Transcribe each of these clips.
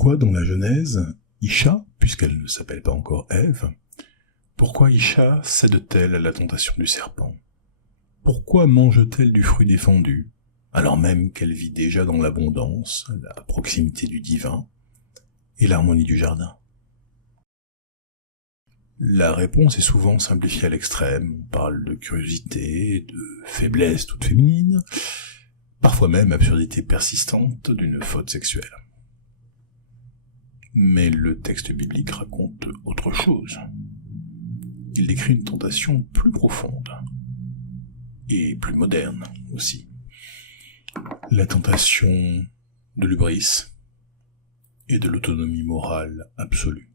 Pourquoi dans la Genèse, Isha, puisqu'elle ne s'appelle pas encore Ève, pourquoi Isha cède-t-elle à la tentation du serpent? Pourquoi mange-t-elle du fruit défendu, alors même qu'elle vit déjà dans l'abondance, la proximité du divin et l'harmonie du jardin? La réponse est souvent simplifiée à l'extrême. On parle de curiosité, de faiblesse toute féminine, parfois même absurdité persistante d'une faute sexuelle. Mais le texte biblique raconte autre chose. Il décrit une tentation plus profonde, et plus moderne aussi. La tentation de l'hubris et de l'autonomie morale absolue.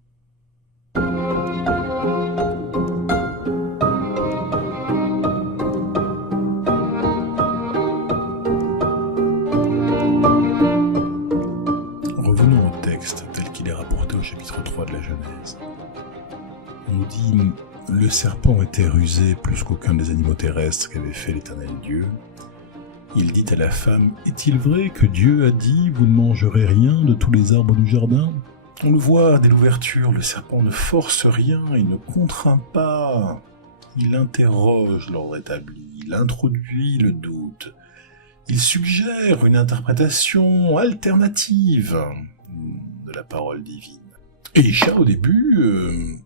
Revenons au texte tel qu'il est rapporté au chapitre 3 de la Genèse. On nous dit « Le serpent était rusé plus qu'aucun des animaux terrestres qu'avait fait l'Éternel Dieu. Il dit à la femme, « Est-il vrai que Dieu a dit, vous ne mangerez rien de tous les arbres du jardin ?» On le voit dès l'ouverture, le serpent ne force rien, il ne contraint pas. Il interroge l'ordre établi, il introduit le doute. Il suggère une interprétation alternative de la parole divine. Et Isha, au début,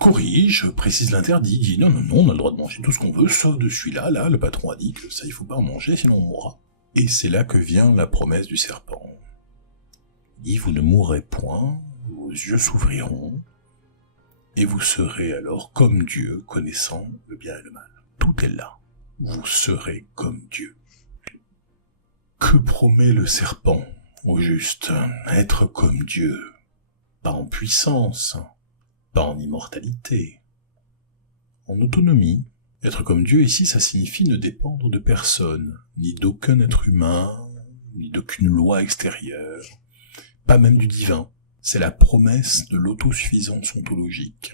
corrige, précise l'interdit, dit non, on a le droit de manger tout ce qu'on veut, sauf de celui-là, là, le patron a dit que ça, il faut pas en manger, sinon on mourra. Et c'est là que vient la promesse du serpent. Il dit, vous ne mourrez point, vos yeux s'ouvriront, et vous serez alors comme Dieu, connaissant le bien et le mal. Tout est là. Vous serez comme Dieu. Que promet le serpent, au juste? Être comme Dieu, pas en puissance, pas en immortalité, en autonomie. Être comme Dieu ici, ça signifie ne dépendre de personne, ni d'aucun être humain, ni d'aucune loi extérieure, pas même du divin. C'est la promesse de l'autosuffisance ontologique.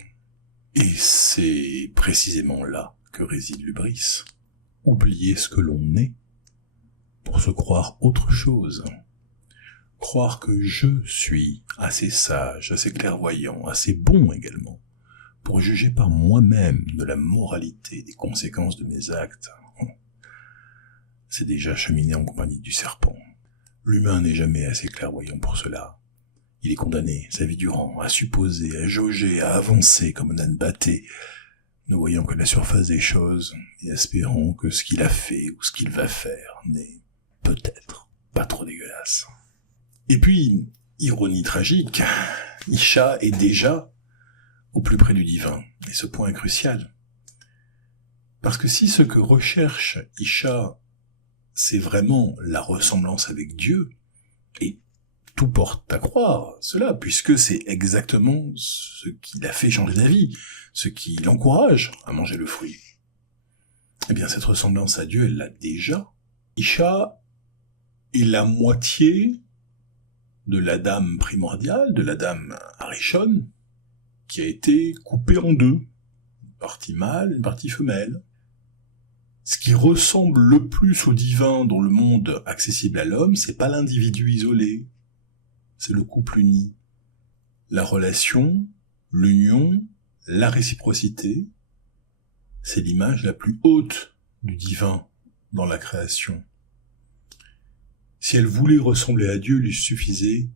Et c'est précisément là que réside l'hubris. Oublier ce que l'on est pour se croire autre chose. Croire que je suis assez sage, assez clairvoyant, assez bon également, pour juger par moi-même de la moralité des conséquences de mes actes. C'est déjà cheminer en compagnie du serpent. L'humain n'est jamais assez clairvoyant pour cela. Il est condamné, sa vie durant, à supposer, à jauger, à avancer comme un âne batté, ne voyant que la surface des choses et espérant que ce qu'il a fait ou ce qu'il va faire n'est peut-être pas trop dégueulasse. Et puis, ironie tragique, Isha est déjà au plus près du divin, et ce point est crucial. Parce que si ce que recherche Isha, c'est vraiment la ressemblance avec Dieu, et tout porte à croire cela, puisque c'est exactement ce qui l'a fait changer d'avis, ce qui l'encourage à manger le fruit. Eh bien, cette ressemblance à Dieu, elle l'a déjà. Isha est la moitié de l'Adam primordial, de l'Adam Arishon, qui a été coupé en deux, une partie mâle, une partie femelle. Ce qui ressemble le plus au divin dans le monde accessible à l'homme, c'est pas l'individu isolé, c'est le couple uni. La relation, l'union, la réciprocité, c'est l'image la plus haute du divin dans la création. Si elle voulait ressembler à Dieu, il lui suffisait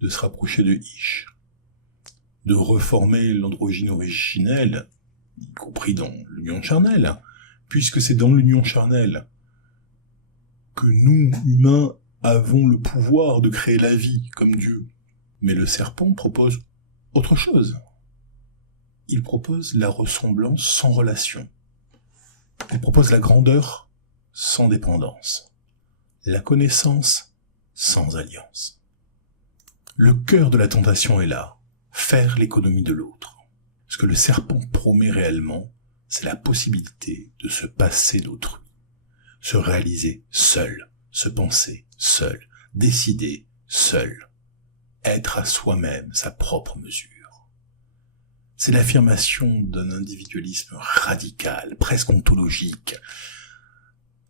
de se rapprocher de Ish, de reformer l'androgyne originelle, y compris dans l'union charnelle, puisque c'est dans l'union charnelle que nous, humains, avons le pouvoir de créer la vie comme Dieu. Mais le serpent propose autre chose. Il propose la ressemblance sans relation. Il propose la grandeur sans dépendance. La connaissance sans alliance. Le cœur de la tentation est là, faire l'économie de l'autre. Ce que le serpent promet réellement, c'est la possibilité de se passer d'autrui, se réaliser seul, se penser seul, décider seul, être à soi-même sa propre mesure. C'est l'affirmation d'un individualisme radical, presque ontologique,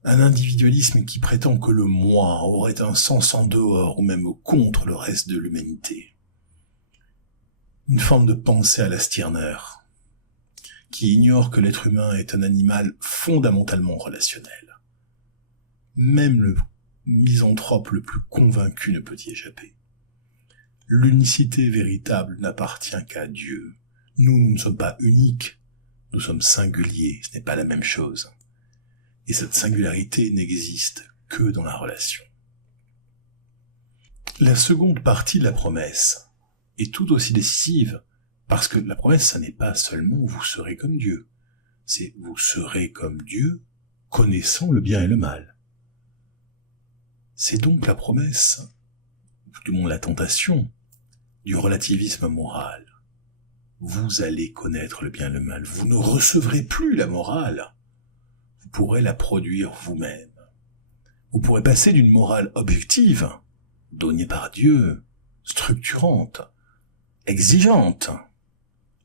Un individualisme qui prétend que le moi aurait un sens en dehors ou même contre le reste de l'humanité. Une forme de pensée à la Stirner, qui ignore que l'être humain est un animal fondamentalement relationnel. Même le misanthrope le plus convaincu ne peut y échapper. L'unicité véritable n'appartient qu'à Dieu. Nous ne sommes pas uniques, nous sommes singuliers, ce n'est pas la même chose. Et cette singularité n'existe que dans la relation. La seconde partie de la promesse est tout aussi décisive, parce que la promesse, ça n'est pas seulement « vous serez comme Dieu », c'est « vous serez comme Dieu, connaissant le bien et le mal ». C'est donc la promesse, ou du moins la tentation, du relativisme moral. Vous allez connaître le bien et le mal, vous ne recevrez plus la morale, vous pourrez la produire vous-même. Vous pourrez passer d'une morale objective, donnée par Dieu, structurante, exigeante,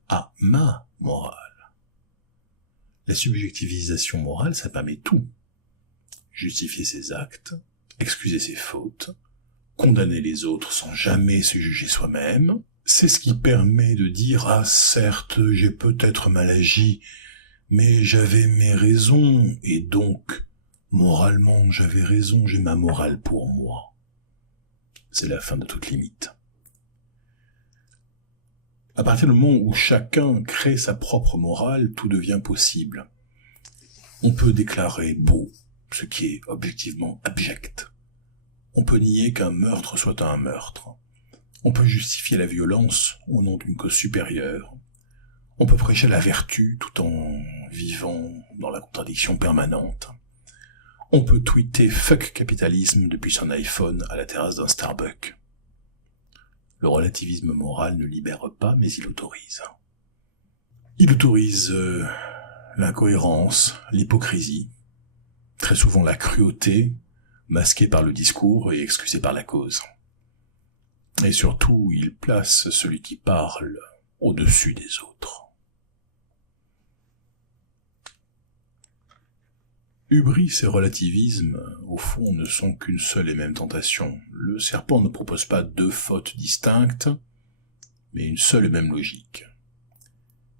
à ma morale. La subjectivisation morale, ça permet tout. Justifier ses actes, excuser ses fautes, condamner les autres sans jamais se juger soi-même, c'est ce qui permet de dire « Ah, certes, j'ai peut-être mal agi, mais j'avais mes raisons, et donc, moralement, j'avais raison, j'ai ma morale pour moi. » C'est la fin de toute limite. À partir du moment où chacun crée sa propre morale, tout devient possible. On peut déclarer beau, ce qui est objectivement abject. On peut nier qu'un meurtre soit un meurtre. On peut justifier la violence au nom d'une cause supérieure. On peut prêcher la vertu tout en vivant dans la contradiction permanente. On peut tweeter « fuck capitalisme » depuis son iPhone à la terrasse d'un Starbucks. Le relativisme moral ne libère pas, mais il autorise. Il autorise l'incohérence, l'hypocrisie, très souvent la cruauté, masquée par le discours et excusée par la cause. Et surtout, il place celui qui parle au-dessus des autres. Hubris et relativisme, au fond, ne sont qu'une seule et même tentation. Le serpent ne propose pas deux fautes distinctes, mais une seule et même logique.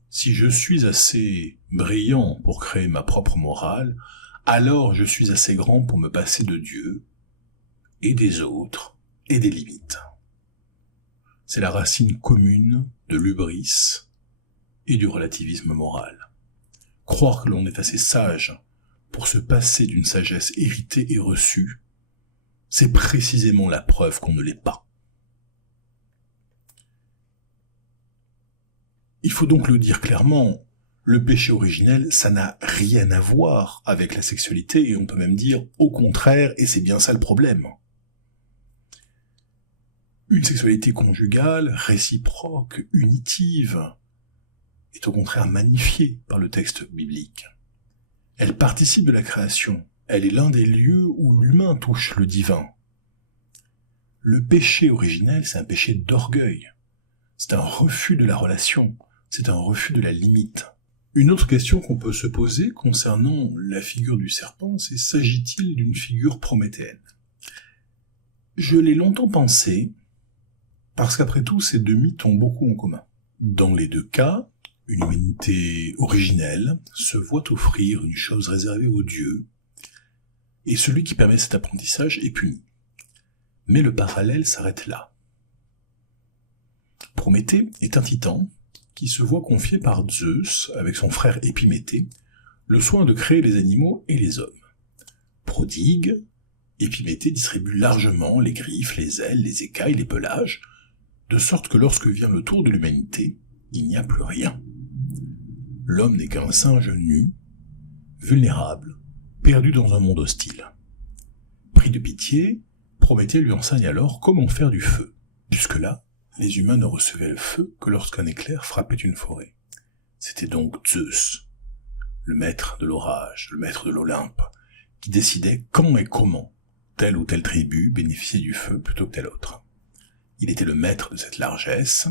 Si je suis assez brillant pour créer ma propre morale, alors je suis assez grand pour me passer de Dieu, et des autres, et des limites. C'est la racine commune de l'hubris et du relativisme moral. Croire que l'on est assez sage pour se passer d'une sagesse héritée et reçue, c'est précisément la preuve qu'on ne l'est pas. Il faut donc le dire clairement, le péché originel, ça n'a rien à voir avec la sexualité, et on peut même dire au contraire, et c'est bien ça le problème. Une sexualité conjugale, réciproque, unitive, est au contraire magnifiée par le texte biblique. Elle participe de la création, elle est l'un des lieux où l'humain touche le divin. Le péché originel, c'est un péché d'orgueil, c'est un refus de la relation, c'est un refus de la limite. Une autre question qu'on peut se poser concernant la figure du serpent, c'est s'agit-il d'une figure prométhéenne? Je l'ai longtemps pensé, parce qu'après tout, ces deux mythes ont beaucoup en commun. Dans les deux cas, une humanité originelle se voit offrir une chose réservée aux dieux, et celui qui permet cet apprentissage est puni. Mais le parallèle s'arrête là. Prométhée est un titan qui se voit confier par Zeus, avec son frère Épiméthée, le soin de créer les animaux et les hommes. Prodigue, Épiméthée distribue largement les griffes, les ailes, les écailles, les pelages, de sorte que lorsque vient le tour de l'humanité, il n'y a plus rien. L'homme n'est qu'un singe nu, vulnérable, perdu dans un monde hostile. Pris de pitié, Prométhée lui enseigne alors comment faire du feu. Jusque-là, les humains ne recevaient le feu que lorsqu'un éclair frappait une forêt. C'était donc Zeus, le maître de l'orage, le maître de l'Olympe, qui décidait quand et comment telle ou telle tribu bénéficiait du feu plutôt que telle autre. Il était le maître de cette largesse.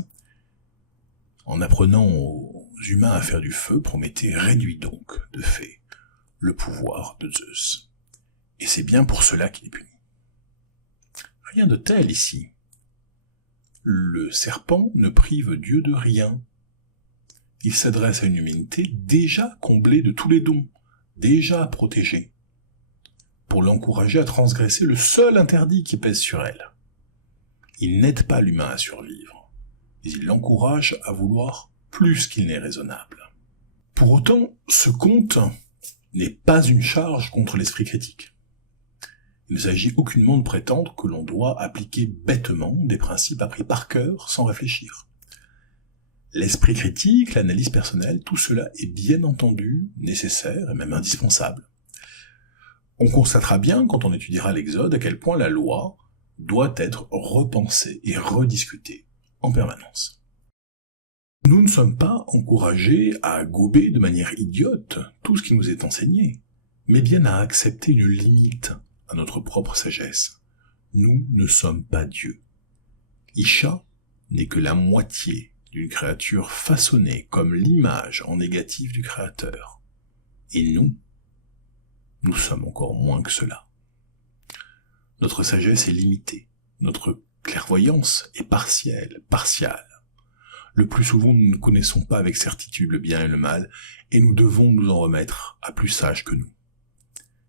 En apprenant aux humains à faire du feu, Prométhée réduit donc, de fait, le pouvoir de Zeus. et c'est bien pour cela qu'il est puni. Rien de tel ici. Le serpent ne prive Dieu de rien. Il s'adresse à une humanité déjà comblée de tous les dons, déjà protégée, pour l'encourager à transgresser le seul interdit qui pèse sur elle. Il n'aide pas l'humain à survivre, mais il l'encourage à vouloir plus qu'il n'est raisonnable. Pour autant, ce conte n'est pas une charge contre l'esprit critique. Il ne s'agit aucunement de prétendre que l'on doit appliquer bêtement des principes appris par cœur sans réfléchir. L'esprit critique, l'analyse personnelle, tout cela est bien entendu nécessaire et même indispensable. On constatera bien, quand on étudiera l'Exode, à quel point la loi doit être repensée et rediscutée en permanence. Nous ne sommes pas encouragés à gober de manière idiote tout ce qui nous est enseigné, mais bien à accepter une limite à notre propre sagesse. Nous ne sommes pas Dieu. Isha n'est que la moitié d'une créature façonnée comme l'image en négatif du Créateur. Et nous sommes encore moins que cela. Notre sagesse est limitée, notre clairvoyance est partielle. Le plus souvent, nous ne connaissons pas avec certitude le bien et le mal, et nous devons nous en remettre à plus sages que nous.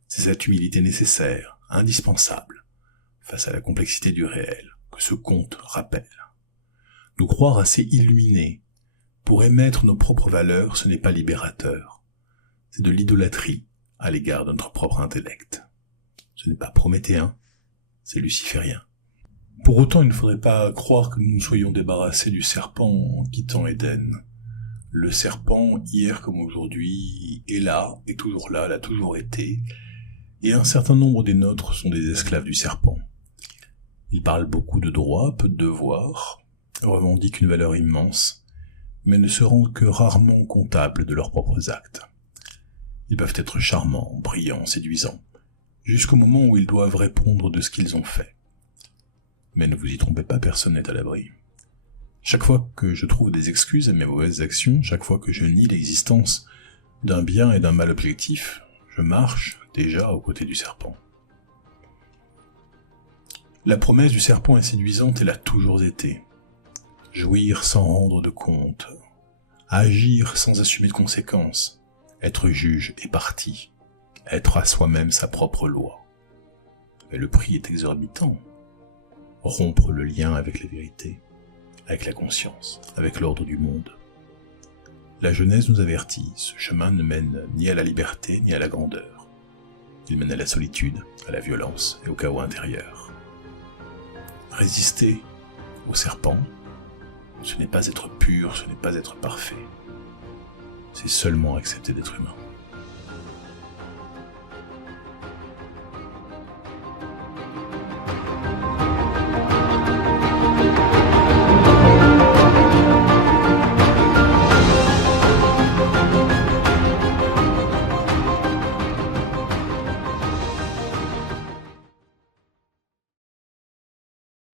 C'est cette humilité nécessaire, indispensable, face à la complexité du réel, que ce conte rappelle. Nous croire assez illuminés pour émettre nos propres valeurs, ce n'est pas libérateur. C'est de l'idolâtrie à l'égard de notre propre intellect. Ce n'est pas prométhéen, c'est luciférien. Pour autant, il ne faudrait pas croire que nous nous soyons débarrassés du serpent en quittant Éden. Le serpent, hier comme aujourd'hui, est là, est toujours là, l'a toujours été, et un certain nombre des nôtres sont des esclaves du serpent. Ils parlent beaucoup de droits, peu de devoirs, revendiquent une valeur immense, mais ne se rendent que rarement comptables de leurs propres actes. Ils peuvent être charmants, brillants, séduisants, jusqu'au moment où ils doivent répondre de ce qu'ils ont fait. Mais ne vous y trompez pas, personne n'est à l'abri. Chaque fois que je trouve des excuses à mes mauvaises actions, chaque fois que je nie l'existence d'un bien et d'un mal objectif, je marche déjà aux côtés du serpent. La promesse du serpent est séduisante et l'a toujours été. Jouir sans rendre de compte, agir sans assumer de conséquences, être juge et partie, être à soi-même sa propre loi. Mais le prix est exorbitant. Rompre le lien avec la vérité, avec la conscience, avec l'ordre du monde. La Genèse nous avertit, ce chemin ne mène ni à la liberté ni à la grandeur. Il mène à la solitude, à la violence et au chaos intérieur. Résister au serpent, ce n'est pas être pur, ce n'est pas être parfait. C'est seulement accepter d'être humain.